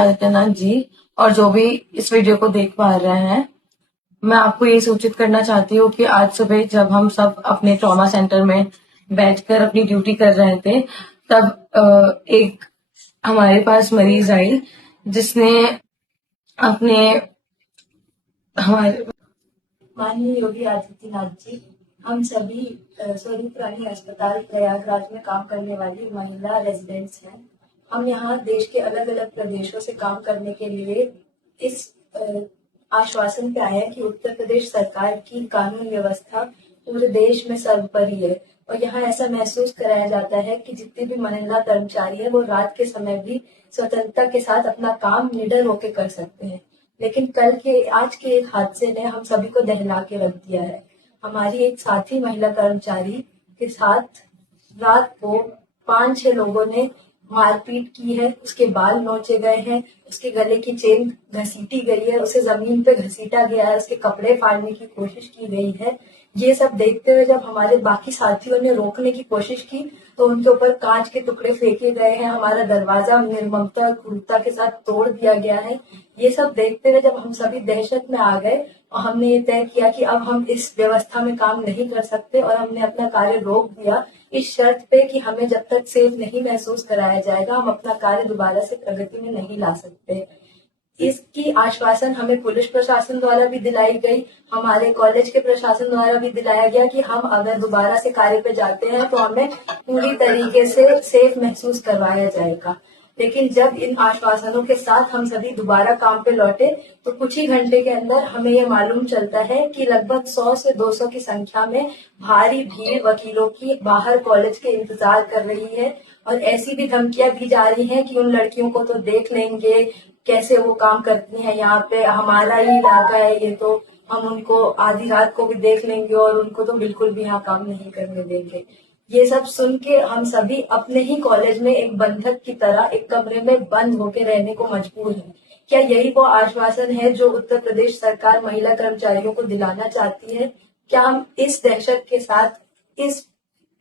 आदित्यनाथ जी और जो भी इस वीडियो को देख पा रहे हैं, मैं आपको ये सूचित करना चाहती हूँ कि आज सुबह जब हम सब अपने ट्रॉमा सेंटर में बैठकर अपनी ड्यूटी कर रहे थे, तब एक हमारे पास मरीज आई जिसने अपने हमारे माननीय योगी आदित्यनाथ जी, हम सभी स्वरूप रानी अस्पताल प्रयागराज में काम करने वाली महिला रेजिडेंट्स हैं। हम यहाँ देश के अलग अलग प्रदेशों से काम करने के लिए इस आश्वासन पे आए हैं कि उत्तर प्रदेश सरकार की कानून व्यवस्था पूरे देश में सर्वोपरि है और यहाँ ऐसा महसूस कराया जाता है कि जितने भी महिला कर्मचारी है वो रात के समय भी स्वतंत्रता के साथ अपना काम निडर होकर कर सकते हैं। लेकिन आज के एक हादसे ने हम सभी को दहला के रख दिया है। हमारी एक साथी महिला कर्मचारी के साथ रात को 5-6 लोगों ने मारपीट की है, उसके बाल नोचे गए हैं, उसके गले की चेन घसीटी गई है, उसे जमीन पे घसीटा गया है, उसके कपड़े फाड़ने की कोशिश की गई है। ये सब देखते हुए जब हमारे बाकी साथियों ने रोकने की कोशिश की तो उनके ऊपर कांच के टुकड़े फेंके गए हैं, हमारा दरवाजा निर्ममता और क्रूरता के साथ तोड़ दिया गया है। ये सब देखते हुए जब हम सभी दहशत में आ गए और हमने ये तय किया कि अब हम इस व्यवस्था में काम नहीं कर सकते और हमने अपना कार्य रोक दिया इस शर्त पे कि हमें जब तक सेफ नहीं महसूस कराया जाएगा हम अपना कार्य दोबारा से प्रगति में नहीं ला सकते। इसकी आश्वासन हमें पुलिस प्रशासन द्वारा भी दिलाई गई, हमारे कॉलेज के प्रशासन द्वारा भी दिलाया गया कि हम अगर दोबारा से कार्य पे जाते हैं तो हमें पूरी तरीके से सेफ महसूस करवाया जाएगा। लेकिन जब इन आश्वासनों के साथ हम सभी दोबारा काम पे लौटे तो कुछ ही घंटे के अंदर हमें ये मालूम चलता है कि लगभग 100 से 200 की संख्या में भारी भीड़ वकीलों की बाहर कॉलेज के इंतजार कर रही है और ऐसी भी धमकियां दी जा रही हैं कि उन लड़कियों को तो देख लेंगे, कैसे वो काम करती हैं, यहाँ पे हमारा ही इलाका है ये, तो हम उनको आधी रात को भी देख लेंगे और उनको तो बिल्कुल भी यहाँ काम नहीं करने देंगे। ये सब सुन के हम सभी अपने ही कॉलेज में एक बंधक की तरह एक कमरे में बंद होकर रहने को मजबूर हैं। क्या यही वो आश्वासन है जो उत्तर प्रदेश सरकार महिला कर्मचारियों को दिलाना चाहती है? क्या हम इस दहशत के साथ, इस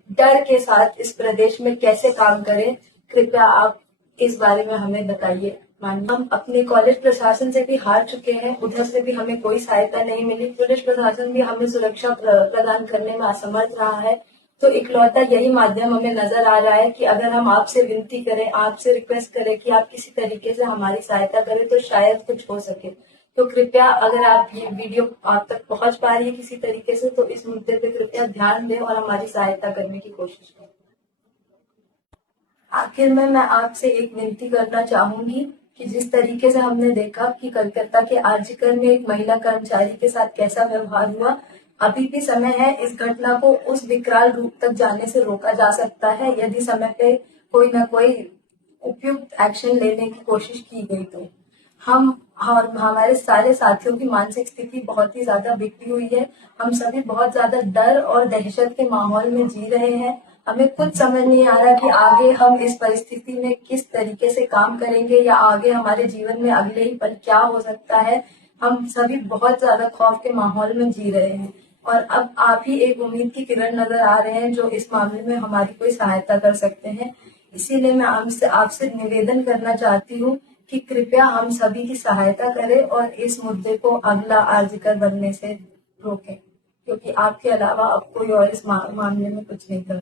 डर के साथ इस प्रदेश में कैसे काम करें? कृपया आप इस बारे में हमें बताइए। हम अपने कॉलेज प्रशासन से भी हार चुके हैं, उधर से भी हमें कोई सहायता नहीं मिली, पुलिस प्रशासन भी हमें सुरक्षा प्रदान करने में असमर्थ रहा है। तो इकलौता यही माध्यम हमें नजर आ रहा है कि अगर हम आपसे विनती करें, आपसे रिक्वेस्ट करें कि आप किसी तरीके से हमारी सहायता करें तो शायद कुछ हो सके। तो कृपया अगर आप ये वीडियो आप तक पहुंच पा रही है किसी तरीके से तो इस मुद्दे पे कृपया ध्यान दें और हमारी सहायता करने की कोशिश करें। आखिर में मैं आपसे एक विनती करना चाहूंगी कि जिस तरीके से हमने देखा कि कलकत्ता के आरजीकर में एक महिला कर्मचारी के साथ कैसा व्यवहार हुआ, अभी भी समय है इस घटना को उस विकराल रूप तक जाने से रोका जा सकता है यदि समय पे कोई ना कोई उपयुक्त एक्शन लेने की कोशिश की गई तो। हम और हमारे सारे साथियों की मानसिक स्थिति बहुत ही ज्यादा बिगड़ी हुई है, हम सभी बहुत ज्यादा डर और दहशत के माहौल में जी रहे हैं। हमें कुछ समझ नहीं आ रहा कि आगे हम इस परिस्थिति में किस तरीके से काम करेंगे या आगे हमारे जीवन में अगले ही पल क्या हो सकता है। हम सभी बहुत ज्यादा खौफ के माहौल में जी रहे हैं और अब आप ही एक उम्मीद की किरण नजर आ रहे हैं जो इस मामले में हमारी कोई सहायता कर सकते हैं। इसीलिए मैं आपसे निवेदन करना चाहती हूँ कि कृपया हम सभी की सहायता करें और इस मुद्दे को अगला आर्जिकर बनने से रोकें, क्योंकि आपके अलावा अब कोई और इस मामले में कुछ नहीं कर